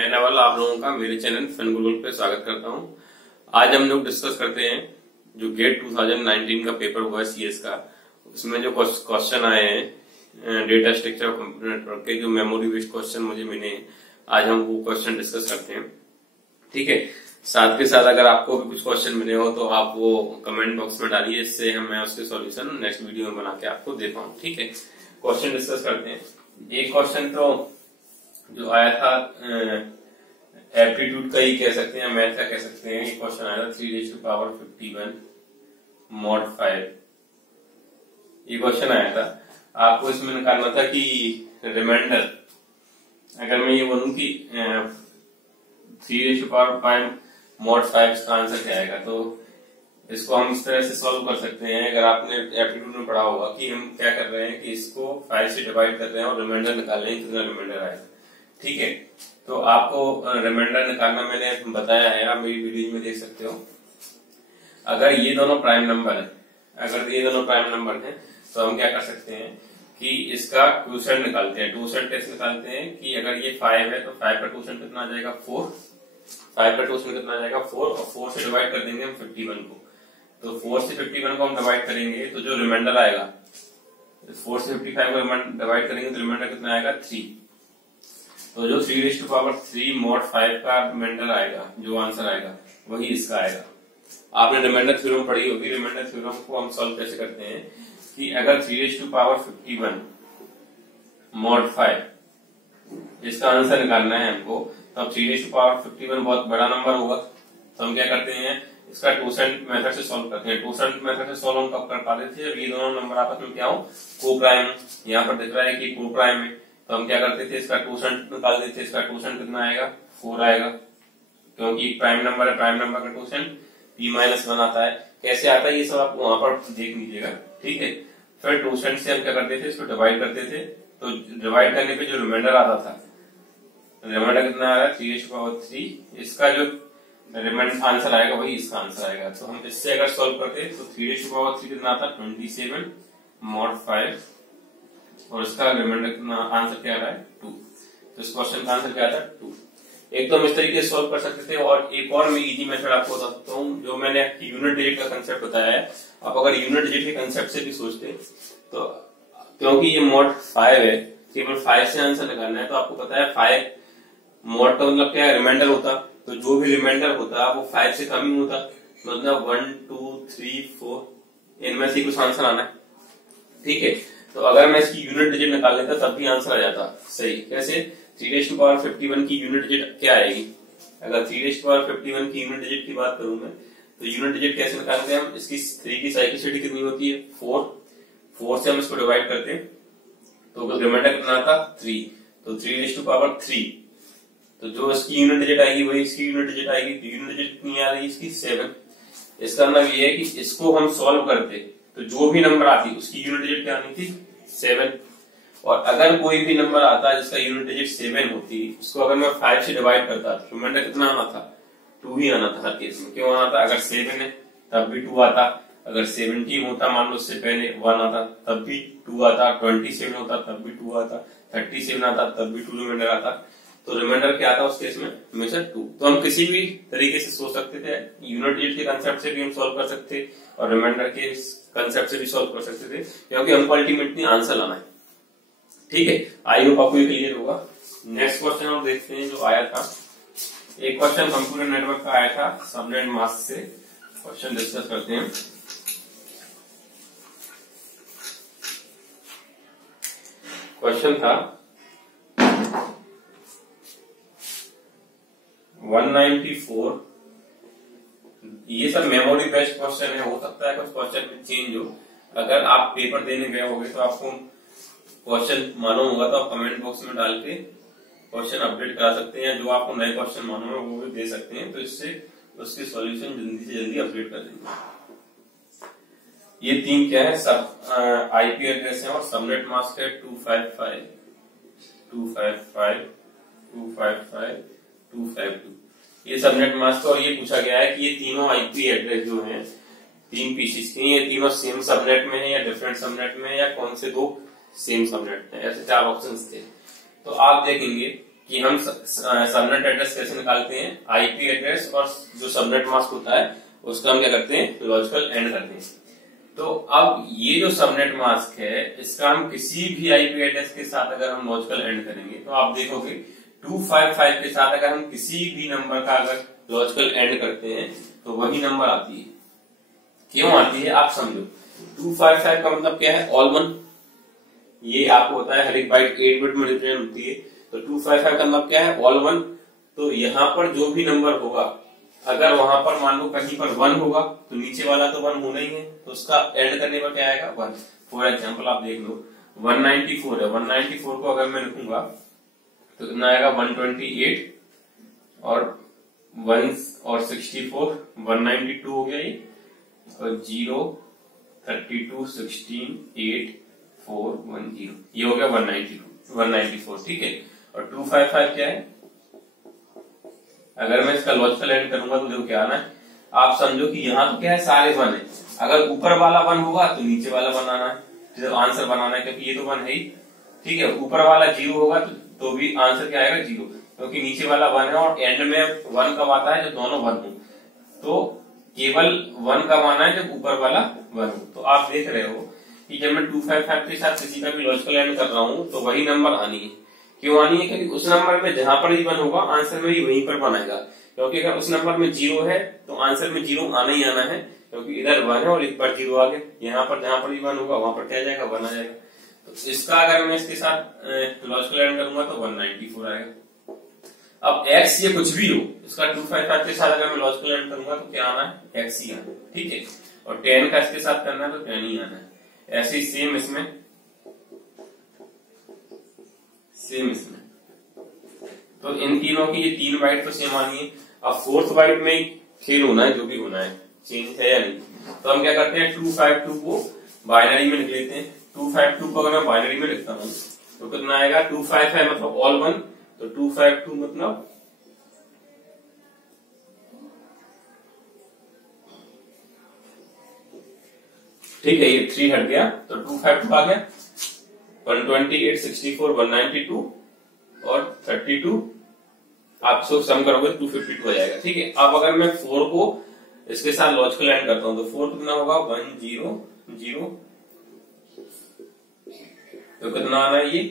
मैं नवल आप लोगों का मेरे चैनल फन गुरुकुल पे स्वागत करता हूं। आज हम लोग डिस्कस करते हैं जो गेट 2019 का पेपर हुआ है सीएस का, उसमें जो क्वेश्चन आए हैं डेटा स्ट्रक्चर और कंप्यूटर नेटवर्क के, जो मेमोरी बेस्ड क्वेश्चन मुझे मिले हैं, आज हम वो क्वेश्चन डिस्कस करते हैं। ठीक है, साथ के साथ अगर आपको भी कुछ क्वेश्चन मिले हो तो आप वो कमेंट बॉक्स में डालिए, इससे मैं उसके सॉल्यूशन नेक्स्ट वीडियो में बना के आपको दे पाऊँ। ठीक है, क्वेश्चन डिस्कस करते हैं। एक क्वेश्चन तो जो आया था एप्टीट्यूड का ही कह सकते हैं, मैथ का कह सकते हैं। ये क्वेश्चन आया था 3⁻51 mod 5। ये क्वेश्चन आया था, आपको इसमें निकालना था कि रिमाइंडर, अगर मैं ये बोलूं कि 3⁻5 mod 5 का आंसर क्या आएगा, तो इसको हम इस तरह से सॉल्व कर सकते हैं। अगर आपने एप्टीट्यूड में पढ़ा होगा कि हम क्या कर रहे हैं कि इसको 5 से डिवाइड कर रहे हैं और रिमाइंडर निकाल रहे हैं, कितना रिमाइंडर आएगा। ठीक है, तो आपको रिमाइंडर निकालना मैंने बताया है, आप मेरी वीडियो में देख सकते हो। अगर ये दोनों प्राइम नंबर है, तो हम क्या कर सकते हैं कि इसका क्वोशंट निकालते हैं। क्वोशंट कैसे निकालते हैं कि अगर ये 5 है तो 5 का क्वोशंट कितना आ जाएगा 4, 5 का क्वोशंट कितना आ जाएगा 4, और 4 से डिवाइड कर देंगे हम 51 को। तो 4 से 51 को हम डिवाइड करेंगे तो जो रिमाइंडर आएगा, 4 से 55 को डिवाइड करेंगे तो रिमाइंडर कितना आएगा 3। तो जो 3⁻3 mod 5 का रिमाइंडर आएगा, जो आंसर आएगा वही इसका आएगा। आपने रिमाइंडर थ्योरम पढ़ी होगी। रिमाइंडर थ्योरम को हम सॉल्व कैसे करते हैं कि अगर 3⁻51 mod 5 इसका आंसर निकालना है हमको, तब 3⁻51 बहुत बड़ा नंबर होगा, तो हम क्या करते हैं इसका क्वोशंट मेथड से सॉल्व करते हैं। क्वोशंट मेथड से सॉल्व हम कब कर पाते थे, जब ये दोनों नंबर आपस में क्या हो, को प्राइम। यहाँ पर दिख रहा है कि को प्राइम है, तो हम क्या करते थे इसका क्वोशंट निकाल देते थे। इसका क्वोशंट कितना आएगा 4 आएगा, क्योंकि प्राइम नंबर है, प्राइम नंबर का क्वोशंट p-1 आता है। कैसे आता है ये सब आप वहां पर देख लीजिएगा। ठीक है, फिर क्वोशंट से हम क्या करते थे, इसको डिवाइड करते थे। तो डिवाइड करने पे जो रिमाइंडर आता था, रिमाइंडर कितना आया 3⁻3, इसका जो रिमाइंडर आंसर आएगा वही इसका आंसर आएगा। तो हम इससे अगर सॉल्व करते तो 3⁻3 कितना आता 27 mod 5, और इसका रिमाइंडर कितना आंसर क्या आ रहा है 2। तो इस क्वेश्चन का आंसर क्या आता है 2। एक तो हम इस तरीके से सॉल्व कर सकते थे, और एक और मैं इजी मेथड आपको बता सकता हूँ, जो मैंने यूनिट डिजिट का कंसेप्ट बताया है। आप अगर यूनिट डिजिट के कंसेप्ट से भी सोचते तो, क्योंकि ये mod 5 है, केवल 5 से आंसर लगाना है, तो आपको पता है 5 mod का मतलब क्या है, रिमाइंडर होता। तो जो भी रिमाइंडर होता वो 5 से कम ही होता, मतलब 1 2 3 4 इनमें से कुछ आंसर आना है। ठीक है, तो अगर मैं इसकी यूनिट डिजिट निकाल लेता तब भी आंसर आ जाता सही। कैसे, 3⁻51 की यूनिट डिजिट क्या आएगी। अगर 3⁻51 की यूनिट डिजिट की बात करूं मैं, तो यूनिट डिजिट कैसे निकालते हैं हम, इसकी 3 की साइक्लिसिटी कितनी होती है 4 से हम इसको डिवाइड करते हैं तो रिमाइंडर कितना आता 3। तो 3⁻3, तो जो इसकी यूनिट डिजिट आएगी वही इसकी यूनिट डिजिट आएगी। तो यूनिट डिजिट कितनी आ रही है इसकी 7। इसका मतलब ये है कि इसको हम सॉल्व करते तो जो भी नंबर आती उसकी यूनिट डिजिट क्या आनी थी 7। और अगर कोई भी नंबर आता जिसका यूनिट डिजिट 7 होती, उसको अगर मैं 5 से डिवाइड करता तो रिमाइंडर कितना आना था 2 ही आना था हर केस में। क्यों आना था, अगर 7 है तब भी 2 आता, अगर 17 होता मान लो उससे पहले 1 आता तब भी 2 आता, 27 होता तब भी 2 आता, 37 आता तब भी 2 रिमाइंडर आता। तो रिमाइंडर क्या आता उस केस में हमेशा 2। तो हम किसी भी तरीके से सोच सकते थे, यूनिट डिजिट के कंसेप्ट से भी हम सॉल्व कर सकते और रिमाइंडर के कंसेप्ट से भी सॉल्व कर सकते थे, क्योंकि हमको अल्टीमेटली आंसर लाना है। ठीक है, आई होप आपको ये क्लियर होगा। नेक्स्ट क्वेश्चन हम देखते हैं जो आया था। एक क्वेश्चन कंप्यूटर नेटवर्क का आया था, सबनेट मास्क से क्वेश्चन डिस्कस करते हैं। क्वेश्चन था 194। ये सब मेमोरी बेस्ड क्वेश्चन है, हो सकता है कुछ क्वेश्चन में चेंज हो। अगर आप पेपर देने गए होंगे तो आपको क्वेश्चन मालूम होगा तो आप कमेंट बॉक्स में डाल के क्वेश्चन अपडेट करा सकते हैं। जो आपको नए क्वेश्चन मालूम है वो भी दे सकते हैं, तो इससे उसके सॉल्यूशन जल्दी से जल्दी अपडेट कर देंगे। ये 3 क्या है, सब आईपी एड्रेस है और सबनेट मास्क है 255 255 255 252। ये सबनेट मास्क, और ये पूछा गया है कि ये तीनों आईपी एड्रेस जो हैं 3 पीसीस के, ये तीनों सेम सबनेट में है या डिफरेंट सबनेट में है, या कौन से 2 सेम सबनेट में, ऐसे 4 ऑप्शंस थे। तो आप देखेंगे कि हम सबनेट एड्रेस कैसे निकालते हैं, आईपी एड्रेस और जो सबनेट मास्क होता है उसका हम क्या करते हैं, लॉजिकल एंड करते हैं। तो अब ये जो सबनेट मास्क है इसका हम किसी भी आईपी एड्रेस के साथ अगर हम लॉजिकल एंड करेंगे तो आप देखोगे 255 के साथ अगर हम किसी भी नंबर का अगर लॉजिकल एंड करते हैं तो वही नंबर आती है। क्यों आती है आप समझो। 255 का मतलब क्या है, ऑल वन। ये आपको होता है हर एक बाइट 8 बिट में रिप्रेजेंट होती है। तो 255 का मतलब क्या है, ऑल वन। तो यहाँ पर जो भी नंबर होगा अगर वहां पर मान लो कहीं पर 1 होगा तो नीचे वाला तो 1 होना ही है, तो उसका एंड करने पर क्या आएगा, 1। फॉर एग्जाम्पल आप देख लो 194 है, 194 को अगर मैं लिखूंगा तो कितना आएगा 128 और 1 और 64 192 हो गया ये, और 0 32 16 8 4 1 0 ये हो गया 194। ठीक है। और 255 क्या है, अगर मैं इसका लॉजिकल एंड करूंगा तो देखो क्या आना है। आप समझो कि यहाँ तो क्या है, सारे 1 है। अगर ऊपर वाला 1 होगा तो नीचे वाला 1 आना है, तो आंसर बनाना है क्योंकि ये तो 1 है ही। ठीक है। ऊपर वाला 0 होगा तो भी आंसर क्या आएगा 0, क्योंकि नीचे वाला 1 है और एंड में 1 कब आता है, जब दोनों 1 हो। तो केवल 1 कब आना है, जब ऊपर वाला 1 हो। तो आप देख रहे हो कि जब मैं 255 के साथ किसी का भी लॉजिकल एंड कर रहा हूं तो वही नंबर आनी है। क्यों आनी है, क्योंकि उस नंबर में जहां पर भी 1 होगा आंसर में भी वहीं पर 1 आएगा। क्योंकि अगर उस नंबर में 0 है तो आंसर में 0 आना ही आना है, क्योंकि इधर 1 है और एक बार 0 आ गया। यहाँ पर जहां पर भी 1 होगा वहां पर क्या जाएगा, 1 आ जाएगा। तो इसका अगर मैं इसके साथ लॉजिकल एंड करूंगा तो 194 आएगा। अब x ये कुछ भी हो, इसका 255 के साथ अगर मैं लॉजिकल एंड करूंगा तो क्या आना है, x ही आना है। ठीक है। और 10 का इसके साथ करना है तो 10 ही आना है। ऐसे ही सेम इसमें तो इन तीनों की ये 3 बाइट तो सेम आनी है। अब 4th बाइट में खेल होना है, जो भी होना है, चेंज है या नहीं। तो हम क्या करते हैं, 252 को बाइनरी में लिख लेते हैं। 252 को अगर मैं बाइनरी में लिखता हूँ तो कितना आएगा, 255 मतलब ऑल 1, तो 252 मतलब ठीक है, ये 3 हट गया तो 252 आ गया। 128 64 192 और 32 आप सो सम करोगे 252 हो जाएगा। ठीक है। अब अगर मैं 4 को इसके साथ लॉजिकल एंड करता हूं तो 4 कितना होगा, 100 तो कितना आना है, ये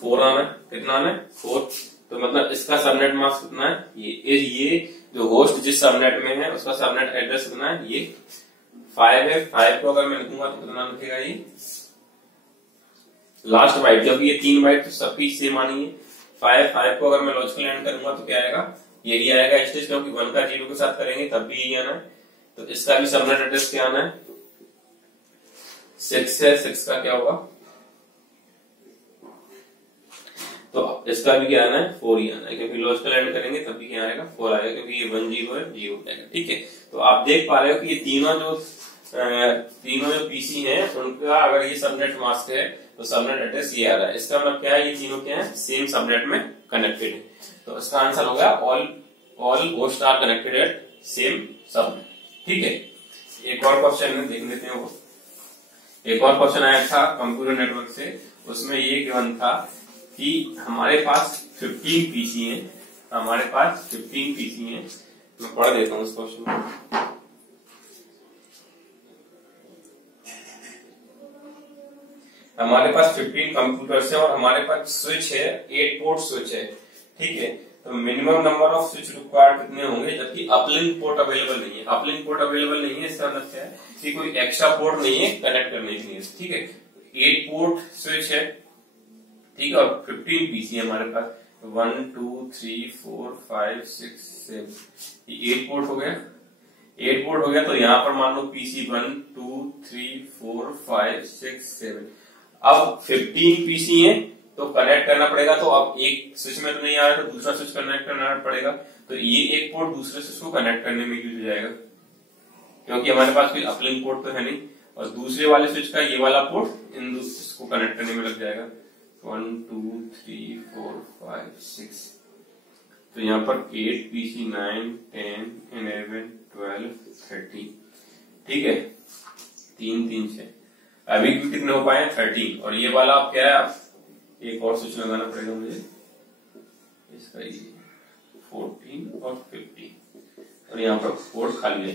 4 आना है। कितना आना है, 4। तो मतलब इसका सबनेट मास्क कितना है, ये जो होस्ट जिस सबनेट में है उसका सबनेट एड्रेस कितना है, ये 5 है। 5 को अगर मैं लिखूंगा तो कितना लिखेगा, ये लास्ट बाइट, जब ये 3 बाइट तो सबकी सेम आनी है। 5 को अगर मैं लॉजिकल एंड करूंगा तो क्या आएगा, यही आएगा एस्टेज, क्योंकि 1 का 0 के साथ करेंगे तब भी यही आना है। तो इसका भी सबनेट एड्रेस क्या आना है, 6 है। 6 का क्या होगा, तो इसका भी क्या आना है, 4 ही आना है, क्योंकि लॉजिकल एंड करेंगे तब भी क्या आएगा, 4 आएगा, क्योंकि ये 1 0 है, 0 आएगा। ठीक है। तो आप देख पा रहे हो कि ये तीनों जो पीसी हैं उनका अगर ये सबनेट मास्क है तो सबनेट एड्रेस ये आ रहा है। इसका मतलब क्या है, ये तीनों क्या है, सेम सबनेट में कनेक्टेड है। तो इसका आंसर हो गया all host are connected at same subnet. ठीक है। एक और क्वेश्चन में देख लेते हैं। वो एक और क्वेश्चन आया था कंप्यूटर नेटवर्क से, उसमें ये गिवन था कि हमारे पास 15 पीसी हैं। हमारे पास 15 पीसी हैं। मैं पढ़ देता हूँ इस क्वेश्चन को। हमारे पास 15 कंप्यूटर्स है और हमारे पास स्विच है, 8 पोर्ट स्विच है। ठीक है। तो minimum number off switch required कितने होंगे, जबकि अपलिंक पोर्ट अवेलेबल नहीं है। अपलिंक पोर्ट अवेलेबल नहीं है, इसका मतलब क्या है कि कोई एक्स्ट्रा पोर्ट नहीं है कनेक्ट करने के लिए। ठीक है। 8 पोर्ट स्विच है। ठीक है। और 15 पीसी है हमारे पास, 1 2 3 4 5 6 7, ये 8 पोर्ट हो गया। 8 पोर्ट हो गया तो यहाँ पर मान लो पीसी 1 2 3 4 5 6 7। अब 15 पीसी है तो कनेक्ट करना पड़ेगा। तो अब एक स्विच में तो नहीं आ रहा है तो दूसरा स्विच कनेक्ट करना पड़ेगा। तो ये एक पोर्ट दूसरे स्विच को कनेक्ट करने में यूज हो जाएगा, क्योंकि हमारे पास कोई अपलिंक पोर्ट तो है नहीं। और दूसरे वाले स्विच का ये वाला पोर्ट इन को कनेक्ट करने में लग जाएगा। 1 2 3 4 5 6। तो यहाँ पर 8 पीसी 9 10 11 12 13। ठीक है। 3 3 6 अभी भी कितने हो पाए, 13। और ये वाला आप क्या है, एक और स्विच लगाना पड़ेगा मुझे, इसका ये 14 और 15 और यहाँ पर पोर्ट खाली है।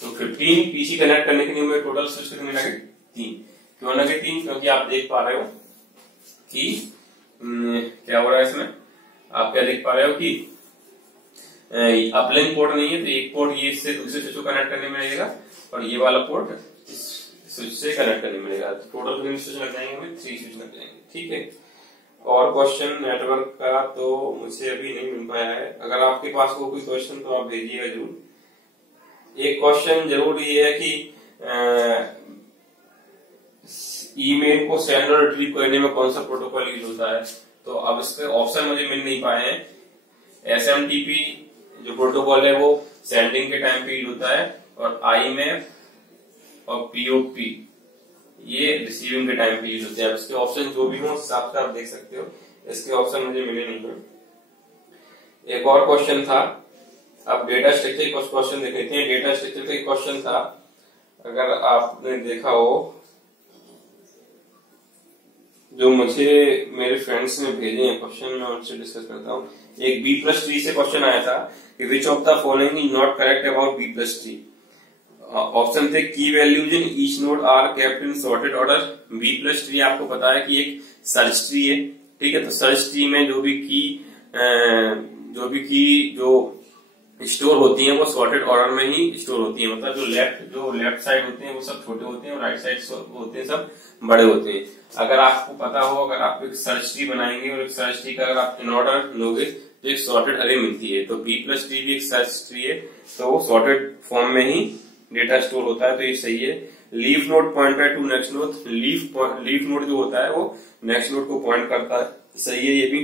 तो 15 पीसी कनेक्ट करने के लिए मुझे टोटल स्विच कितने लगे? 3। क्यों लगे 3? क्योंकि आप देख पा रहे हो कि क्या हो रहा है इसमें, आप क्या देख पा रहे हो कि अपलिंक पोर्ट नहीं है, तो एक पोर्ट ये इससे दूसरे स्विच को कनेक्ट करने में लगेगा और ये वाला पोर्ट इस स्विच से कनेक्ट करने में लगेगा। टोटल कितने स्विच लग जाएंगे? हमें 3 स्विच लग जाएंगे। ठीक है। और क्वेश्चन नेटवर्क का तो मुझे अभी नहीं मिल पाया है, अगर आपके पास हो कोई क्वेश्चन तो आप भेजिएगा जरूर। एक क्वेश्चन जरूर ये है कि ईमेल को सेंड और रिट्रीव करने में कौन सा प्रोटोकॉल यूज होता है? तो अब इसके ऑप्शन मुझे मिल नहीं पाए हैं। एसएमटीपी जो प्रोटोकॉल है वो सेंडिंग के टाइम पे यूज होता है और आईएमएफ और पीओपी ये रिसीविंग के टाइम पे यूज होते हैं। इसके ऑप्शन जो भी हो उस हिसाब से आप देख सकते हो, इसके ऑप्शन मुझे मिले नहीं है। एक और क्वेश्चन था, अब डेटा स्ट्रक्चर का क्वेश्चन देख लेते हैं। डेटा स्ट्रक्चर का क्वेश्चन था, अगर आपने देखा हो, जो मुझे मेरे फ्रेंड्स ने भेजे हैं क्वेश्चन, मैं उनसे डिस्कस करता हूँ। एक B+3 से क्वेश्चन आया था कि which of the following is not correct about B+3। Option थे की values in each node are kept in sorted order. B+3 आपको पता है कि एक सर्च ट्री है, ठीक है। तो सर्च ट्री में जो भी की जो स्टोर होती है वो सॉर्टेड ऑर्डर में ही स्टोर होती है। मतलब जो लेफ्ट साइड होते हैं वो सब छोटे होते हैं और राइट साइड होते हैं सब बड़े होते हैं। अगर आपको पता हो, अगर आप एक सर्च ट्री बनाएंगे और एक सर्च ट्री का अगर आप इन ऑर्डर लोगे तो एक सॉर्टेड अरे मिलती है। तो B+3 भी एक सर्च ट्री है, तो वो सॉर्टेड फॉर्म में ही डेटा स्टोर होता है, तो ये सही है। Leaf node pointer to next node, leaf node जो होता है वो नेक्स्ट नोड को पॉइंट करता है, सही है ये भी।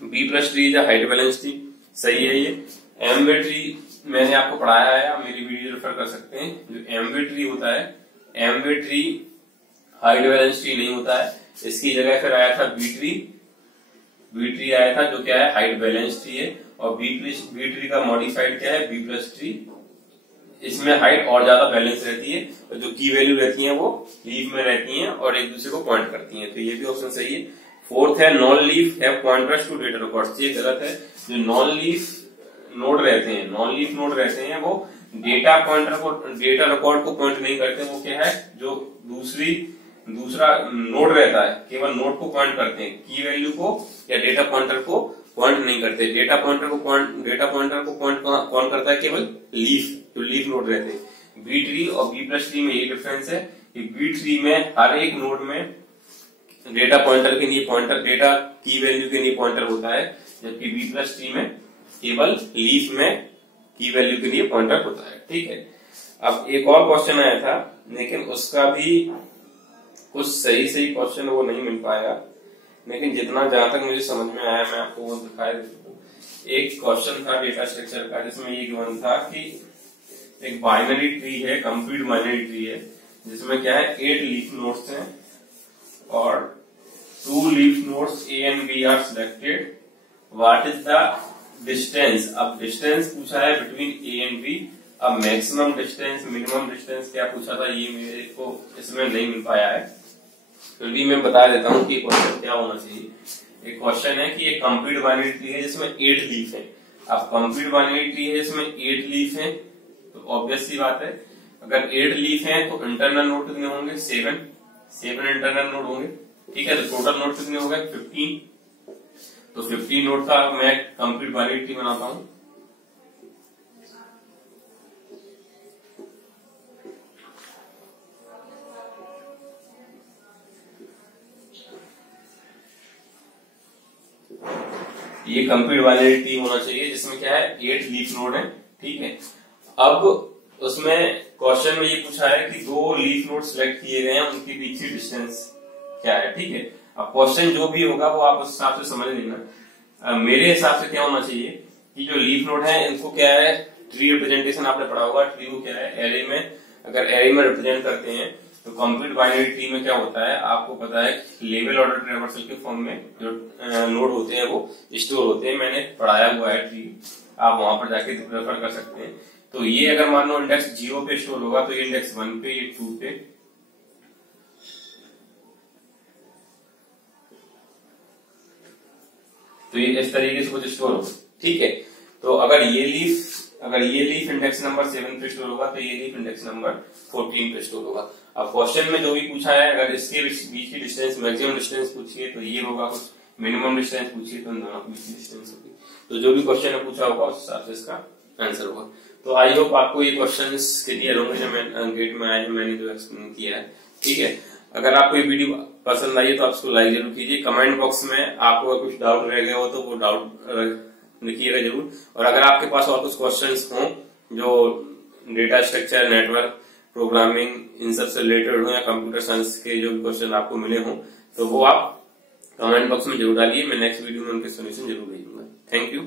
B+3 is height balance tree, सही है ये। एमवे ट्री मैंने आपको पढ़ाया है, आप मेरी वीडियो रेफर कर सकते हैं। जो एमवे ट्री होता है, Amway tree height balance tree नहीं होता है, इसकी जगह फिर आया था बी ट्री आया था, जो क्या है हाइट बैलेंस ट्री है। और बी ट्री का मॉडिफाइड क्या है B+3, इसमें हाइट और ज्यादा बैलेंस रहती है और जो की वैल्यू रहती है वो लीफ में रहती हैं और एक दूसरे को पॉइंट करती हैं, तो ये भी ऑप्शन सही है। फोर्थ है non leaf have pointers to data records, ये गलत है। जो नॉन लीफ नोड रहते हैं वो डेटा रिकॉर्ड को पॉइंट नहीं करते, वो क्या है जो दूसरा नोड रहता है केवल नोड को पॉइंट करते हैं, की वैल्यू को या डेटा पॉइंटर को पॉइंट नहीं करते। डेटा पॉइंटर को पॉइंट कौन करता है? केवल लीफ, जो लीफ नोड रहते हैं। बी ट्री और B+3 में ये डिफरेंस है कि बी ट्री में हर एक नोड में डेटा पॉइंटर के लिए डेटा की वैल्यू के लिए पॉइंटर होता है, जबकि B+3 में केवल लीफ में की वैल्यू के लिए पॉइंटर होता है। ठीक है। अब एक और क्वेश्चन आया था, लेकिन उसका भी कुछ सही क्वेश्चन वो नहीं मिल पाया, लेकिन जहां तक मुझे समझ में आया मैं आपको वो दिखाई देता हूँ। एक क्वेश्चन था डेटा स्ट्रक्चर का, जिसमें ये गिवन था कि एक बाइनरी ट्री है, कंप्लीट बाइनरी ट्री है, जिसमें क्या है 8 लीफ नोड्स हैं और 2 leaf nodes A and B are selected. What is the distance? अब डिस्टेंस पूछा है बिटवीन A and B। अब मैक्सिमम डिस्टेंस, मिनिमम डिस्टेंस क्या पूछा था, ये मेरे को इसमें नहीं मिल पाया है, फिर भी मैं बता देता हूँ कि क्वेश्चन क्या होना चाहिए। एक क्वेश्चन है कि एक कंप्लीट बाइनरी ट्री है जिसमें 8 लीफ है। अब कंप्लीट बाइनरी ट्री है जिसमें 8 लीफ है, तो ऑब्वियस सी बात है अगर 8 लीफ है तो इंटरनल नोड कितने होंगे? 7 इंटरनल नोड होंगे। ठीक है। तो टोटल नोड कितने हो गए? 15। तो 15 नोड का मैं कंप्लीट बाइनरी ट्री बनाता हूं। ये कंप्लीट बाइनरी ट्री होना चाहिए जिसमें क्या है 8 लीफ नोड है। ठीक है। अब उसमें क्वेश्चन में ये पूछा है कि 2 लीफ नोड सिलेक्ट किए गए हैं, उनके बीच की डिस्टेंस क्या है। ठीक है। अब क्वेश्चन जो भी होगा वो आप उस हिसाब से समझ लेना। मेरे हिसाब से क्या होना चाहिए कि जो लीफ नोड है इनको क्या है, ट्री रिप्रेजेंटेशन आपने पढ़ा होगा, ट्री को क्या है एरे में, अगर एरे में रिप्रेजेंट करते हैं तो कंप्लीट बाइनरी ट्री में क्या होता है आपको पता है, लेवल ऑर्डर ट्रावर्सल के फॉर्म में जो नोड होते हैं वो स्टोर होते हैं। मैंने पढ़ाया हुआ है ट्री, आप वहां पर जाके रेफर कर सकते हैं। तो ये अगर मान लो इंडेक्स 0 पे स्टोर होगा तो ये इंडेक्स 1 पे, ये 2 पे, तो ये इस तरीके से कुछ स्टोर होगा। ठीक है, तो अगर ये लीफ इंडेक्स नंबर 7 पे स्टोर होगा तो ये लीफ इंडेक्स नंबर 14 पे स्टोर होगा। अब क्वेश्चन में जो भी पूछा है, अगर इसके बीच की डिस्टेंस मैक्सिमम डिस्टेंस पूछिए तो ये होगा, कुछ मिनिमम डिस्टेंस पूछिए तो दोनों के बीच की डिस्टेंस होगी। तो जो भी क्वेश्चन है पूछा होगा उस हिसाब से इसका आंसर होगा। तो आई होप आपको ये क्वेश्चंस क्लियर होंगे जो मैं गेट में आए मैंने जो एक्सप्लेन किया है। ठीक है, अगर आपको ये वीडियो पसंद आई है तो आप इसको लाइक जरूर कीजिए। कमेंट बॉक्स में आपको कुछ डाउट रह गया हो तो वो डाउट लिखिएगा जरूर। और अगर आपके पास और कुछ क्वेश्चंस हों जो data structure, network programming in सब से रिलेटेड हो, या कंप्यूटर साइंस के जो भी क्वेश्चन आपको मिले हों तो वो आप कमेंट बॉक्स में जरूर डालिए। मैं नेक्स्ट वीडियो में उनके सोल्यूशन जरूर भेजूंगा। Thank you.